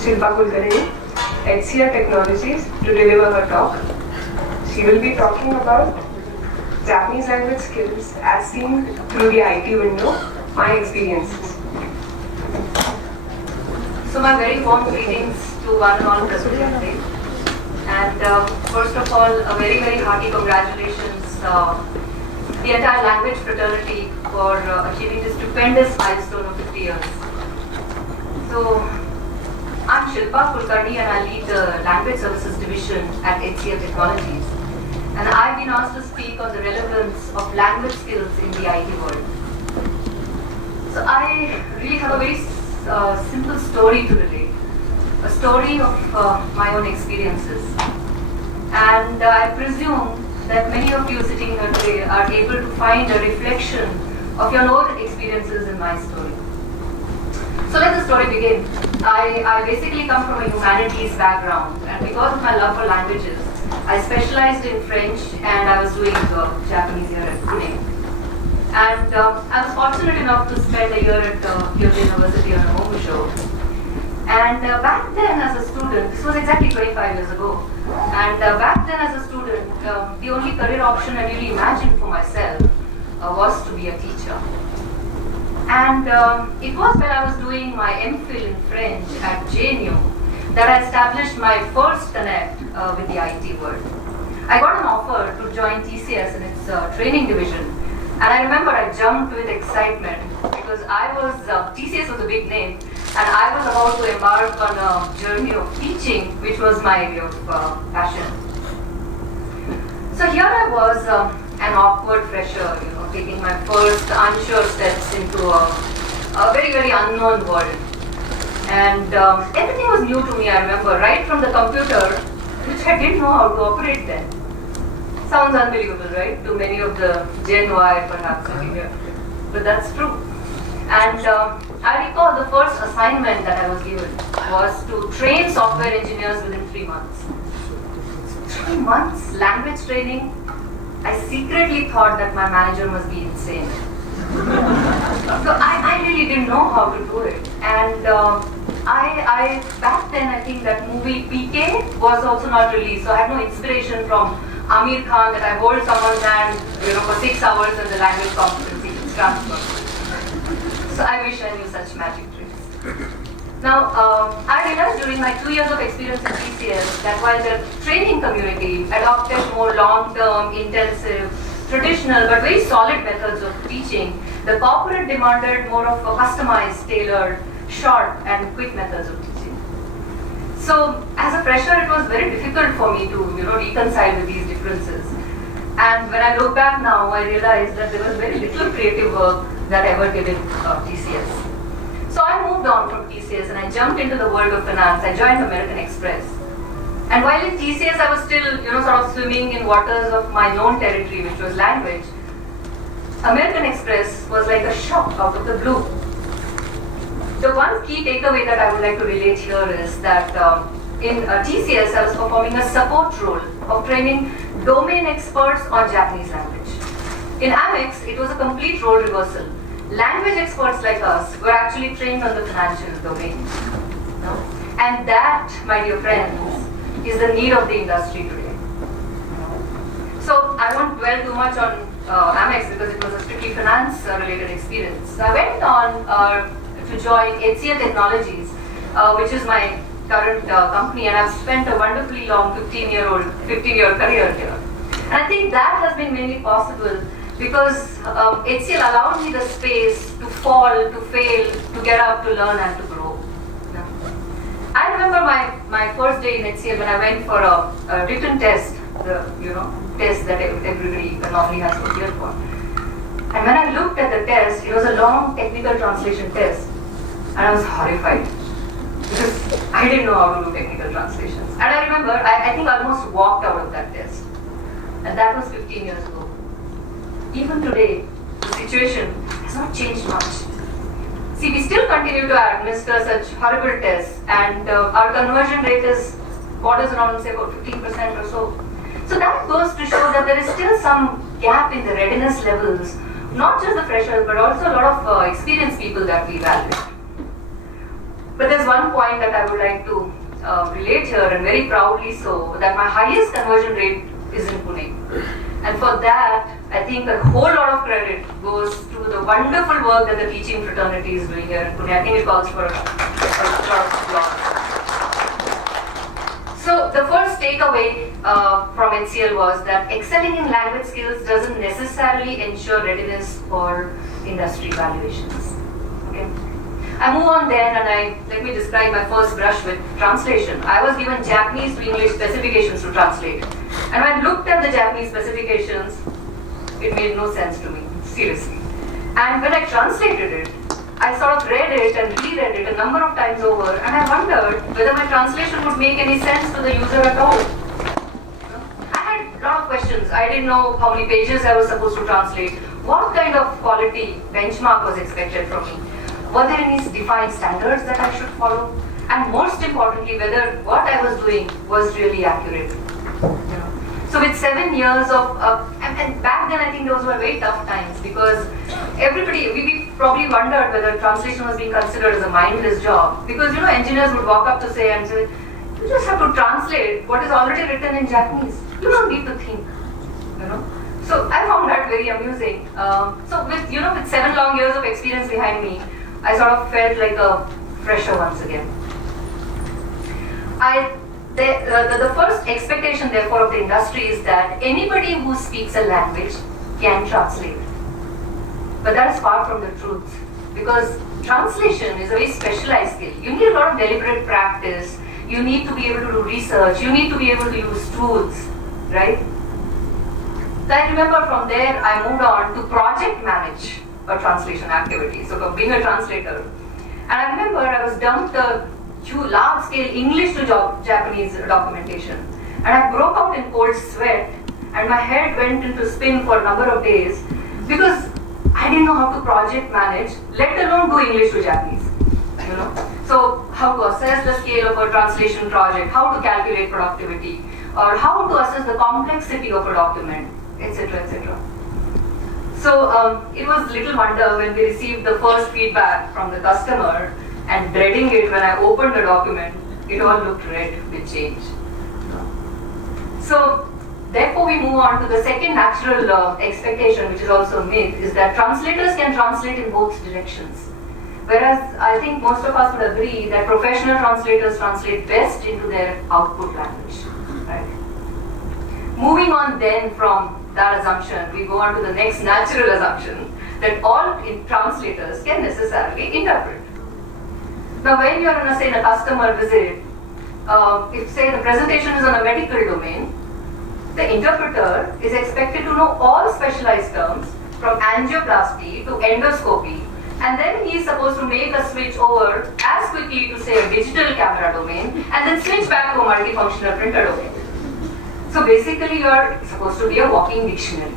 Shilpa KULKARNI, HCR Technologies, to deliver her talk. She will be talking about Japanese language skills as seen through the IT window, my experiences. So my very warm greetings to one and all present here today. And first of all, a very, very hearty congratulations the entire language fraternity for achieving this stupendous milestone of 50 years. So, I'm Shilpa KULKARNI and I lead the Language Services Division at HCL Technologies. And I've been asked to speak on the relevance of language skills in the IT world. So I really have a very simple story to relate. A story of my own experiences. And I presume that many of you sitting here today are able to find a reflection of your own experiences in my story. So let the story begin. I basically come from a humanities background, and because of my love for languages, I specialized in French and I was doing Japanese here at Pune. And I was fortunate enough to spend a year at Kyoto University on a home show. And back then as a student, this was exactly 25 years ago, and back then as a student, the only career option I really imagined for myself was to be a teacher. And it was when I was doing my MPhil in French at JNU that I established my first connect with the IT world. I got an offer to join TCS in its training division, and I remember I jumped with excitement because TCS was a big name, and I was about to embark on a journey of teaching, which was my area of passion. So here I was, an awkward fresher, taking my first unsure steps into a very, very unknown world. And everything was new to me, I remember, right from the computer, which I didn't know how to operate then. Sounds unbelievable, right? To many of the Gen Y perhaps sitting here. But that's true. And I recall the first assignment that I was given was to train software engineers within 3 months. 3 months language training? I secretly thought that my manager must be insane. So I really didn't know how to do it. And I back then I think that movie PK was also not released. So I had no inspiration from Amir Khan that I hold someone's hand, for 6 hours and the language competency is transferred. So I wish I knew such magic tricks. Now, I realized during my 2 years of experience in TCS that while the training community adopted more long-term, intensive, traditional but very solid methods of teaching, the corporate demanded more of a customized, tailored, short and quick methods of teaching. So as a fresher, it was very difficult for me to reconcile with these differences. And when I look back now, I realized that there was very little creative work that I ever did in TCS. So I moved on from TCS and I jumped into the world of finance. I joined American Express. And while in TCS, I was still, sort of swimming in waters of my known territory, which was language. American Express was like a shock out of the blue. The one key takeaway that I would like to relate here is that in TCS, I was performing a support role of training domain experts on Japanese language. In Amex, it was a complete role reversal. Language experts like us were actually trained on the financial domain. And that, my dear friends, is the need of the industry today. So I won't dwell too much on Amex because it was a strictly finance-related experience. So I went on to join HCL Technologies, which is my current company, and I've spent a wonderfully long 15-year career here. And I think that has been mainly possible because HCL allowed me the space to fall, to fail, to get up, to learn and to grow. I remember my first day in HCL when I went for a written test, the test that everybody normally has to appear for. And when I looked at the test, it was a long technical translation test, and I was horrified because I didn't know how to do technical translations. And I remember, I think I almost walked out of that test, and that was 15 years ago. Even today, the situation has not changed much. See, we still continue to administer such horrible tests, and our conversion rate is borders around, say, about 15% or so. So that goes to show that there is still some gap in the readiness levels, not just the freshers, but also a lot of experienced people that we evaluate. But there's one point that I would like to relate here, and very proudly so, that my highest conversion rate is in Pune. And for that, I think a whole lot of credit goes to the wonderful work that the teaching fraternity is doing here in Pune. I think it calls for a lot of applause. So the first takeaway from HCL was that excelling in language skills doesn't necessarily ensure readiness for industry valuations. Okay? I move on then, and let me describe my first brush with translation. I was given Japanese to English specifications to translate. And when I looked at the Japanese specifications, it made no sense to me, seriously. And when I translated it, I sort of read it and reread it a number of times over, and I wondered whether my translation would make any sense to the user at all. I had a lot of questions. I didn't know how many pages I was supposed to translate, what kind of quality benchmark was expected from me, were there any defined standards that I should follow, and most importantly, whether what I was doing was really accurate. So with 7 years of, and back then I think those were very tough times, because we probably wondered whether translation was being considered as a mindless job. Because engineers would walk up to say, you just have to translate what is already written in Japanese. You don't need to think, So I found that very amusing. So with 7 long years of experience behind me, I sort of felt like a fresher once again. The first expectation, therefore, of the industry is that anybody who speaks a language can translate. But that is far from the truth, because translation is a very specialized skill. You need a lot of deliberate practice. You need to be able to do research. You need to be able to use tools, right? So I remember from there, I moved on to project manage a translation activity, so from being a translator. And I remember I was dumped a large-scale English to Japanese documentation, and I broke out in cold sweat, and my head went into spin for a number of days, because I didn't know how to project manage, let alone do English to Japanese. So how to assess the scale of a translation project, how to calculate productivity, or how to assess the complexity of a document, etc., etc. So it was little wonder when we received the first feedback from the customer, and dreading it when I opened the document, it all looked red with change. So therefore we move on to the second natural expectation, which is also a myth, is that translators can translate in both directions. Whereas I think most of us would agree that professional translators translate best into their output language. Right? Moving on then from that assumption, we go on to the next natural assumption, that all translators can necessarily interpret. Now when you're in a customer visit, if say the presentation is on a medical domain, the interpreter is expected to know all specialized terms from angioplasty to endoscopy, and then he is supposed to make a switch over as quickly to say a digital camera domain, and then switch back to a multifunctional printer domain. So basically you are supposed to be a walking dictionary.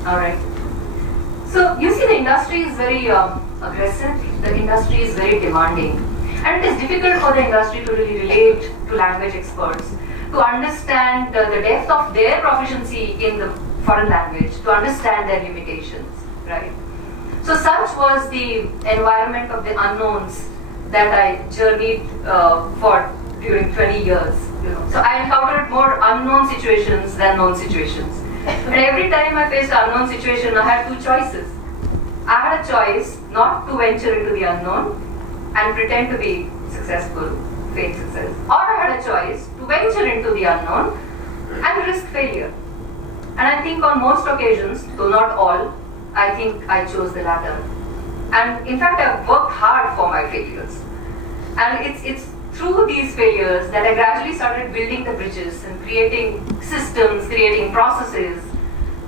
Alright. So you see the industry is very aggressive, the industry is very demanding, and it is difficult for the industry to really relate to language experts, to understand the depth of their proficiency in the foreign language, to understand their limitations, right? So such was the environment of the unknowns that I journeyed for during 20 years. So I encountered more unknown situations than known situations. And every time I faced an unknown situation, I had two choices. I had a choice not to venture into the unknown and pretend to be successful, fake success. Or I had a choice to venture into the unknown and risk failure. And I think on most occasions, though not all, I think I chose the latter. And in fact, I've worked hard for my failures. And it's through these failures that I gradually started building the bridges and creating systems, creating processes,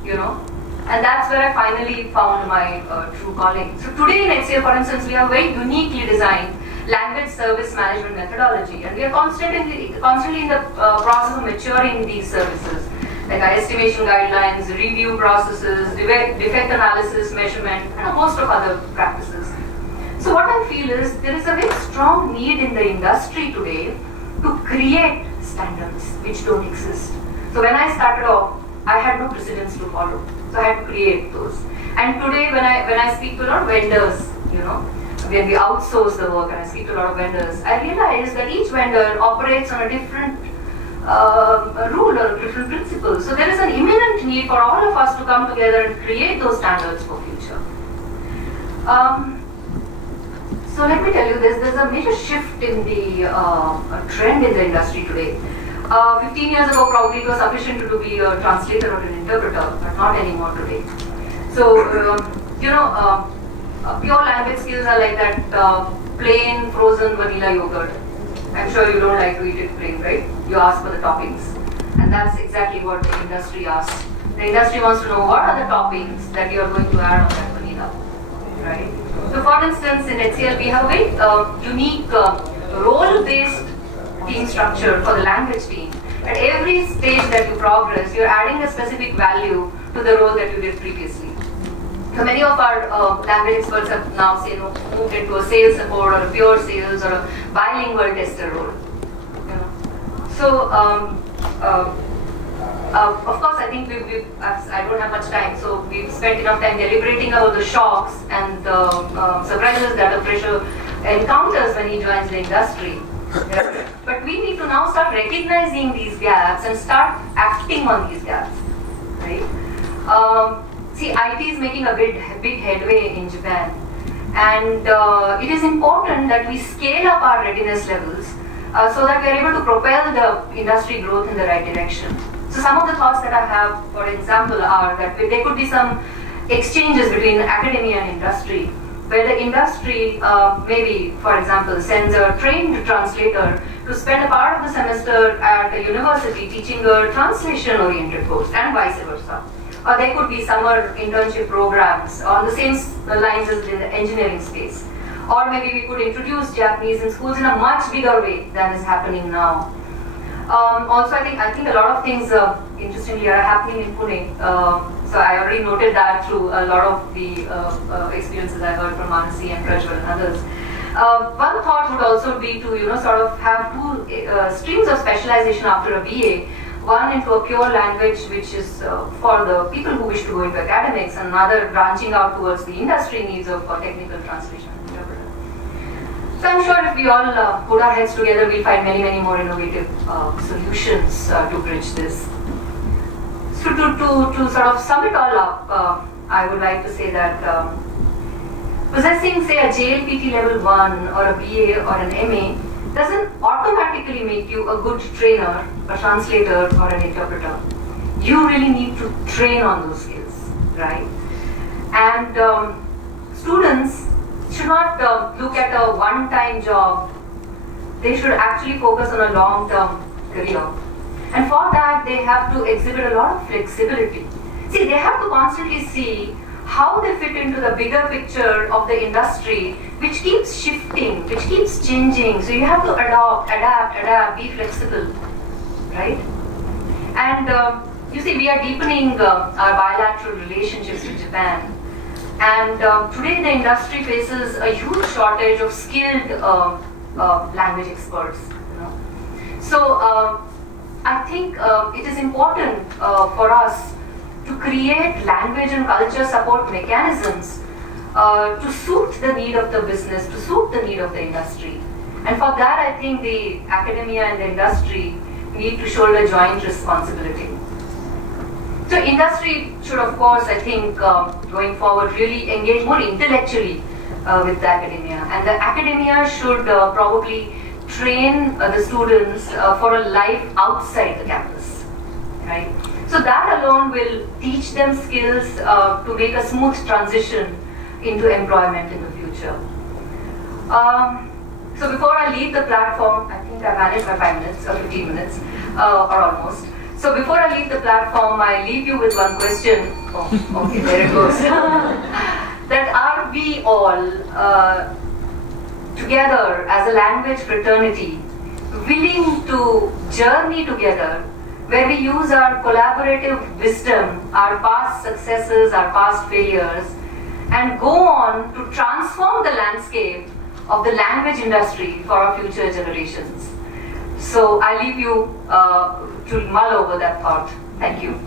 And that's where I finally found my true calling. So today in HCL, for instance, we have very uniquely designed language service management methodology, and we are constantly in the process of maturing these services, like our estimation guidelines, review processes, defect analysis, measurement, and a host of other practices. So what I feel is there is a very strong need in the industry today to create standards which don't exist. So when I started off, I had no precedents to follow. So I had to create those. And today when I speak to a lot of vendors, when we outsource the work, and I speak to a lot of vendors, I realize that each vendor operates on a different rule or a different principle. So there is an imminent need for all of us to come together and create those standards for future. So let me tell you, there's a major shift in the trend in the industry today. 15 years ago, probably it was sufficient to be a translator or an interpreter, but not anymore today. So, pure language skills are like that plain frozen vanilla yogurt. I'm sure you don't like to eat it plain, right? You ask for the toppings. And that's exactly what the industry asks. The industry wants to know what are the toppings that you are going to add on that vanilla, right? So for instance, in HCL, we have a very unique role-based team structure for the language team. At every stage that you progress, you're adding a specific value to the role that you did previously. So many of our language experts have now moved into a sales support or a pure sales or a bilingual tester role. So of course, I think I don't have much time, so we've spent enough time deliberating about the shocks and the surprises that a fresher encounters when he joins the industry. But we need to now start recognizing these gaps and start acting on these gaps, right? See, IT is making a big headway in Japan, and it is important that we scale up our readiness levels so that we are able to propel the industry growth in the right direction. So some of the thoughts that I have, for example, are that there could be some exchanges between academia and industry, where the industry maybe, for example, sends a trained translator to spend a part of the semester at a university teaching a translation-oriented course, and vice versa. Or there could be summer internship programs on the same lines as in the engineering space. Or maybe we could introduce Japanese in schools in a much bigger way than is happening now. Also, I think a lot of things, interestingly, are happening in Pune. So I already noted that through a lot of the experiences I heard from Manasi and Prajwal and others. One thought would also be to sort of have two streams of specialization after a BA. One into a pure language, which is for the people who wish to go into academics, and another branching out towards the industry needs of technical translation. So I'm sure if we all put our heads together, we'll find many more innovative solutions to bridge this. So to sort of sum it all up, I would like to say that possessing, say, a JLPT level 1 or a BA or an MA doesn't automatically make you a good trainer, a translator, or an interpreter. You really need to train on those skills, right? And students should not look at a one-time job. They should actually focus on a long-term career. And for that, they have to exhibit a lot of flexibility. See, they have to constantly see how they fit into the bigger picture of the industry, which keeps shifting, which keeps changing. So you have to adapt, be flexible, right? And you see, we are deepening our bilateral relationships with Japan. And today the industry faces a huge shortage of skilled language experts. So I think it is important for us to create language and culture support mechanisms to suit the need of the business, to suit the need of the industry. And for that, I think the academia and the industry need to shoulder joint responsibility. So industry should, of course, I think, going forward, really engage more intellectually with the academia. And the academia should probably train the students for a life outside the campus, right? So that alone will teach them skills to make a smooth transition into employment in the future. So before I leave the platform, I think I managed my 5 minutes or 15 minutes or almost. So before I leave the platform, I leave you with one question. Oh, okay, there it goes. That are we all together as a language fraternity willing to journey together, where we use our collaborative wisdom, our past successes, our past failures, and go on to transform the landscape of the language industry for our future generations. So I leave you to mull over that thought. Thank you.